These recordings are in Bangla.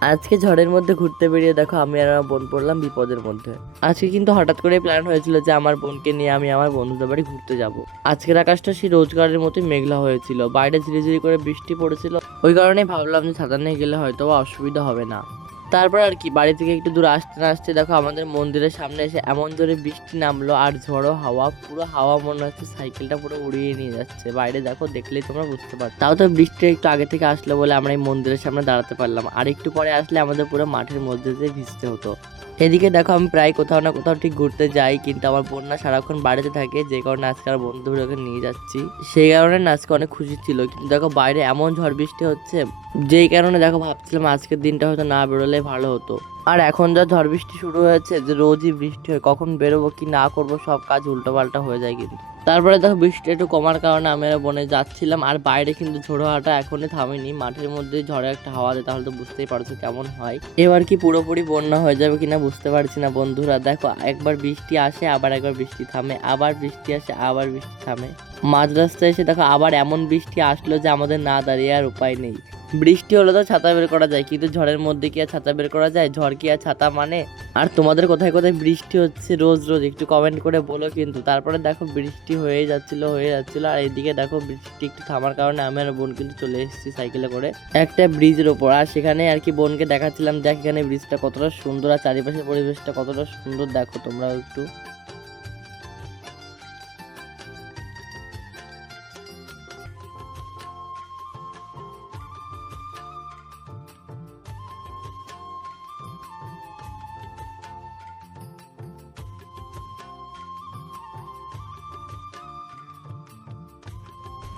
আজকে ঝড়ের মধ্যে ঘুরতে বেরিয়ে দেখো আমি আর আমার বোন পড়লাম বিপদের মধ্যে। আজকে কিন্তু হঠাৎ করে প্ল্যান হয়েছিল যে আমার বোনকে নিয়ে আমি আমার বন্ধুদের বাড়ি ঘুরতে যাব। আজকের আকাশটা সেই রোজগারের মতোই মেঘলা হয়েছিল। বাইরে ঝিরি ঝিরি করে বৃষ্টি পড়েছিল। ওই কারণে ভাবলাম যে ছাতা নিয়ে গেলে হয়তো অসুবিধা হবে না। তারপর আর কি, বাড়ি থেকে একটু দূর আসতে না আসতে দেখো আমাদের মন্দিরের সামনে এসে এমন জোরে বৃষ্টি নামলো আর ঝড়ো হাওয়া, পুরো হাওয়া মনে হচ্ছে সাইকেলটা পুরো উড়িয়ে নিয়ে যাচ্ছে। বাইরে দেখো দেখলেই তোমরা বুঝতে পারো তাও তো বৃষ্টি একটু আগে থেকে আসলো বলে আমরা এই মন্দিরের সামনে দাঁড়াতে পারলাম। আর একটু পরে আসলে আমাদের পুরো মাঠের মধ্যে দিয়ে ভিজতে হতো। এদিকে দেখো আমি প্রায় কোথাও না কোথাও ঠিক ঘুরতে যাই, কিন্তু আমার বোন না সারাক্ষণ বাড়িতে থাকে, যে কারণে আজকে আর বন্ধুগুলোকে নিয়ে যাচ্ছি। সেই কারণে আজকে অনেক খুশি ছিল, কিন্তু দেখো বাইরে এমন ঝড় বৃষ্টি হচ্ছে, যেই কারণে দেখো ভাবছিলাম আজকের দিনটা হয়তো না বেরোলে ভালো হতো। আর এখন যা ঝড় বৃষ্টি শুরু হয়েছে, যে রোজই বৃষ্টি হয়, কখন বেরোবো, কি না করব, সব কাজ উল্টো পাল্টা হয়ে যায় কিন্তু। তারপরে দেখো, বৃষ্টি একটু কমার কারণে আমি বনে যাচ্ছিলাম, আর বাইরে কিন্তু ঝোড়ো হাওয়াটা এখনই থামেনি, মাঠের মধ্যে ঝড়ে একটা হাওয়া দেয়, তাহলে তো বুঝতেই পারছ কেমন হয়। এবার কি পুরোপুরি বন্যা হয়ে যাবে কিনা বুঝতে পারছি না বন্ধুরা, দেখো, একবার বৃষ্টি আসে, আবার একবার বৃষ্টি থামে, আবার বৃষ্টি আসে, আবার বৃষ্টি থামে। মাঝ রাস্তায় এসে দেখো, আবার এমন বৃষ্টি আসলো যে আমাদের না দাঁড়িয়ে আর উপায় নেই। বৃষ্টি হলে তো ছাতা বের করা যায়, কিন্তু ঝড়ের মধ্যে কি আর ছাতা বের করা যায়? ঝড় কি আর ছাতা মানে? আর তোমাদের কোথায় কোথায় বৃষ্টি হচ্ছে রোজ রোজ? একটু কমেন্ট করে বলো কিন্তু। তারপরে দেখো বৃষ্টি হয়ে যাচ্ছিল হয়ে যাচ্ছিল, আর এদিকে দেখো বৃষ্টি একটু থামার কারণে আমি আর বোন কিন্তু চলে এসেছি সাইকেলে করে একটা ব্রিজের ওপর। আর সেখানে আর কি বোনকে দেখাচ্ছিলাম, দেখ এখানে ব্রিজটা কতটা সুন্দর, আর চারিপাশের পরিবেশটা কতটা সুন্দর, দেখো তোমরাও একটু।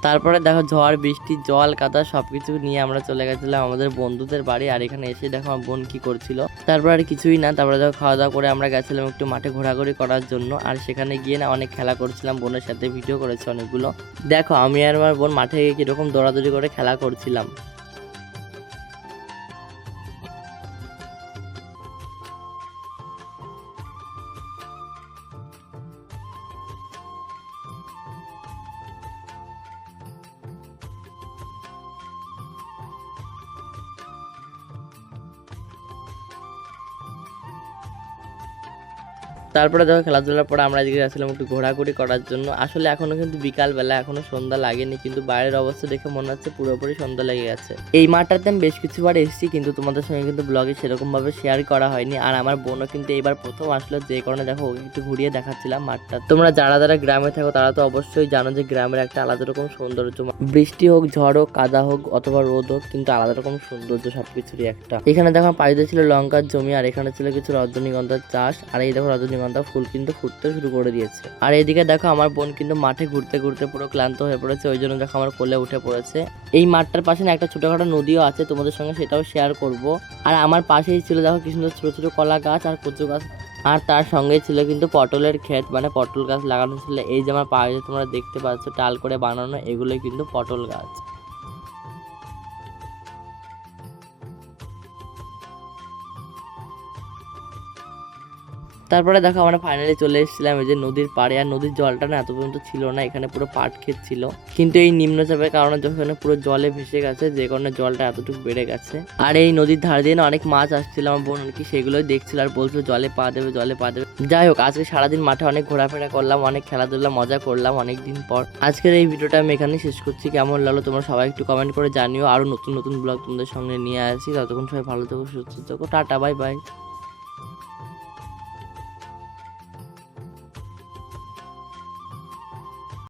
তারপরে দেখো ঝড়, বৃষ্টি, জল, কাদা সব কিছু নিয়ে আমরা চলে গেছিলাম আমাদের বন্ধুদের বাড়ি। আর এখানে এসে দেখো আমার বোন কি করছিল। তারপর আর কিছুই না, তারপরে দেখো খাওয়া দাওয়া করে আমরা গেছিলাম একটু মাঠে ঘোরাঘুরি করার জন্য। আর সেখানে গিয়ে না অনেক খেলা করছিলাম, বোনের সাথে ভিডিও করেছি অনেকগুলো। দেখো আমি আর আমার বোন মাঠে গিয়ে কীরকম দৌড়াদৌড়ি করে খেলা করছিলাম। তারপরে দেখো খেলাধুলার পরে আমরা এদিকে যাচ্ছিলাম একটু ঘোরাঘুরি করার জন্য। আসলে এখনও কিন্তু বিকালবেলা, এখনও সন্ধ্যা লাগেনি, কিন্তু বাইরের অবস্থা দেখে মনে হচ্ছে পুরোপুরি সন্ধ্যা লেগে গেছে। এই মাঠটাতে আমি বেশ কিছুবার এসেছি, কিন্তু তোমাদের সঙ্গে কিন্তু ব্লগে সেরকম ভাবে শেয়ার করা হয়নি। আর আমার বোনও কিন্তু এইবার প্রথম আসলো, যে কারণে দেখো ওকে একটু ঘুরিয়ে দেখাচ্ছিলাম মাঠটা। তোমরা যারা যারা গ্রামে থাকো তারা তো অবশ্যই জানো যে গ্রামের একটা আলাদা রকম সৌন্দর্য। বৃষ্টি হোক, ঝড় হোক, কাদা হোক, অথবা রোদ হোক, কিন্তু আলাদা রকম সৌন্দর্য সবকিছুরই একটা। এখানে দেখো পাইতে ছিল লঙ্কার জমি, আর এখানে ছিল কিছু রজনীগন্ধার চাষ। আর এই দেখো রজনীগন্ধা ফুল কিন্তু ফুটতে শুরু করে দিয়েছে। আর এইদিকে দেখো আমার বোন কিন্তু মাঠে ঘুরতে ঘুরতে পুরো ক্লান্ত হয়ে পড়েছে, ওই জন্য দেখো আমার কোলে উঠে পড়েছে। এই মাঠটার পাশে না একটা ছোটখাটো নদীও আছে, তোমাদের সঙ্গে সেটাও শেয়ার করব। আর আমার পাশেই ছিল দেখো কি সুন্দর ছোট ছোট কলা গাছ আর কচু গাছ। আর তার সঙ্গে ছিল কিন্তু পটলের ক্ষেত মানে পটল গাছ লাগানো ছিল। এই যে আমার পাশে তোমরা দেখতে পাচ্ছ, টাল করে বানানো, এগুলোই কিন্তু পটল গাছ। তারপরে দেখো আমরা ফাইনালি চলে এসেছিলাম এই যে নদীর পাড়ে। আর নদীর জলটা না এত পর্যন্ত ছিল না, এখানে পুরো পাট ক্ষেত ছিল। কিন্তু এই নিম্নচাপের কারণে যখন পুরো জলে ভেসে গেছে, যে কারণে জলটা এতটুকু বেড়ে গেছে। আর এই নদীর ধার দিয়ে অনেক মাছ আসছিল, আমার বোন কি সেগুলোই দেখছিল আর বলছিল, জলে পা দেবে, জলে পা দেবে। যাই হোক, আজকে সারাদিন মাঠে অনেক ঘোরাফেরা করলাম, অনেক খেলাধুলা, মজা করলাম অনেক দিন পর। আজকের এই ভিডিওটা আমি এখানে শেষ করছি। কেমন লাগল তোমরা সবাই একটু কমেন্ট করে জানিও। আরও নতুন নতুন ব্লগ তোমাদের সঙ্গে নিয়ে আসি। ততক্ষণ সবাই ভালো থেকো, সুস্থ থেকো। Tata bye bye